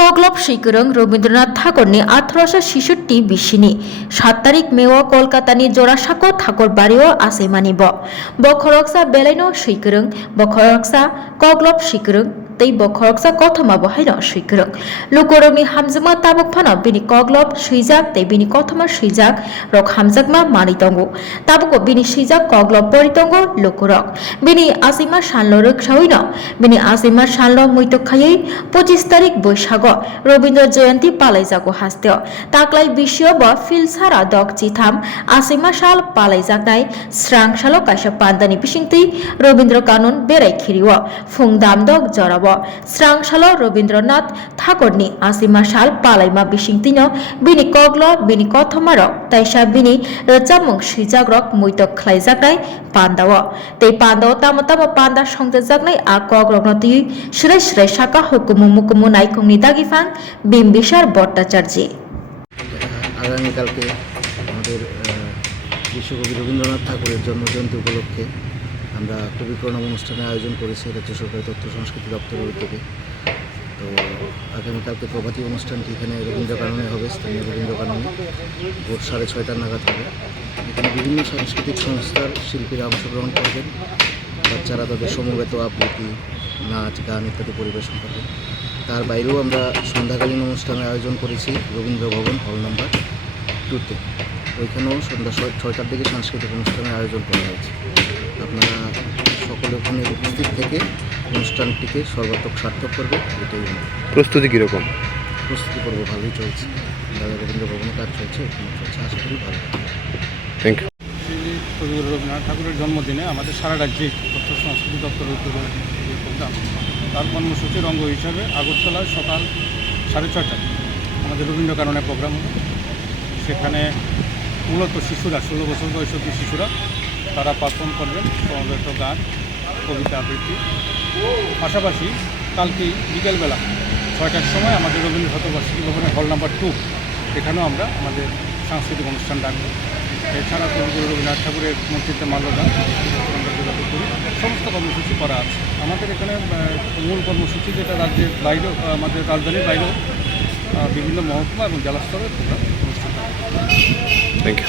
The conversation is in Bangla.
কগলব শিকরং রবীন্দ্রনাথ ঠাকুরনি 1866 বিশিনি 7 তারিখ মেও কলকাতানি জোড়াসাঁকো ঠাকুর বাড়িও আছে মানিব বখরকসা বেলাইনো শিকরং বখরকসা কগলব শিকরং tei bokhoroksa kothoma bo haino suikrok lukorokni hamjakma tabuk phano bini koglob suijak tei bini kothoma suijak rok hamjakma mani tongo tabuko bini suijak koglob pori tongo lukorok bini asima sanlo ruksaoino bini asima sanlo muitok khayei 25 tarik boisago robindro jayanti palaijago hasteo taklai bisyo bo filsara dok chitham asima sal palaijaknai srang salo kaisa pandani bisingtui robindro kanon berai khiriwo phungdam dok jorabo স্রাংশাল Rabindranath ঠাকুরনি 80 সাল পালাইমা বিসিংতিনো বিনি কগল বিনি কথমারক তাইসা বিনি রচামং সুইজাগ্রক মুইতক খ্লাইজাকনাই পান্দাও তেই পান্দাও তামতাম পান্দা সংজাকনাই আ কগ্রগনতি শ্রেয় শ্রেয় শাখা হুকুমু মুকুমু নাইকুংনি দাগিফাং বিম্বিসার ভট্টাচার্য। আগামীকালকে আমাদের বিশ্বকবি রবীন্দ্রনাথ ঠাকুরের জন্মজয়ন্তী উপলক্ষে আমরা কবি প্রণাম অনুষ্ঠানের আয়োজন করেছি রাজ্য সরকারি তথ্য সংস্কৃতি দপ্তরের উদ্যোগে। তো আগামীকালকে প্রভাতী অনুষ্ঠানটি এখানে রবীন্দ্র কাননে হবে, স্থানীয় রবীন্দ্র কাননে ভোর 6:30 নাগাদ হবে। এখানে বিভিন্ন সাংস্কৃতিক সংস্থার শিল্পীরা অংশগ্রহণ করবেন, বাচ্চারা তাদের সমবেত আবৃত্তি নাচ গান ইত্যাদি পরিবেশন করবেন। তার বাইরেও আমরা সন্ধ্যাকালীন অনুষ্ঠানের আয়োজন করেছি রবীন্দ্র ভবন হল নাম্বার 2-তে। ওইখানেও সন্ধ্যা 6টার দিকে সাংস্কৃতিক অনুষ্ঠানের আয়োজন করা হয়েছে। আপনারা সকলে ওখানে উপস্থিত থেকে অনুষ্ঠানটিকে সর্বাত্মক সার্থক করবে, এটাই। প্রস্তুতি কীরকম? প্রস্তুতি পর্ব ভালোই চলছে, রবীন্দ্র ভবনে কাজ চলছে, ওখানে চলছে, আশা করি ভালো। Thank you. কবি রবীন্দ্রনাথ ঠাকুরের জন্মদিনে আমাদের সারা রাজ্যে তথ্য সংস্কৃতি দপ্তরের উদ্যোগে এই প্রোগ্রাম, তার কর্মসূচির অঙ্গ হিসাবে আগরতলায় সকাল 6:30টায় আমাদের রবীন্দ্র কাননে প্রোগ্রাম হবে। সেখানে মূলত শিশুরা 16 বছর বয়স অবধি শিশুরা তারা পারফর্ম করবেন সমবেত গান কবিতা আবৃত্তি। পাশাপাশি কালকেই বিকেলবেলা 6টার সময় আমাদের রবীন্দ্র শতবার্ষিকী ভবনের হল নাম্বার 2 এখানেও আমরা আমাদের সাংস্কৃতিক অনুষ্ঠান রাখবো। এছাড়া কবিগুরু রবীন্দ্রনাথ ঠাকুরের মূর্তিতে মাল্যদান আমরা যোগাযোগ করি, সমস্ত কর্মসূচি করা আছে আমাদের এখানে। মূল কর্মসূচি যেটা রাজ্যের বাইরেও, আমাদের রাজধানীর বাইরেও বিভিন্ন মহকুমা এবং জেলা স্তরের প্রোগ্রাম অনুষ্ঠান। Thank you.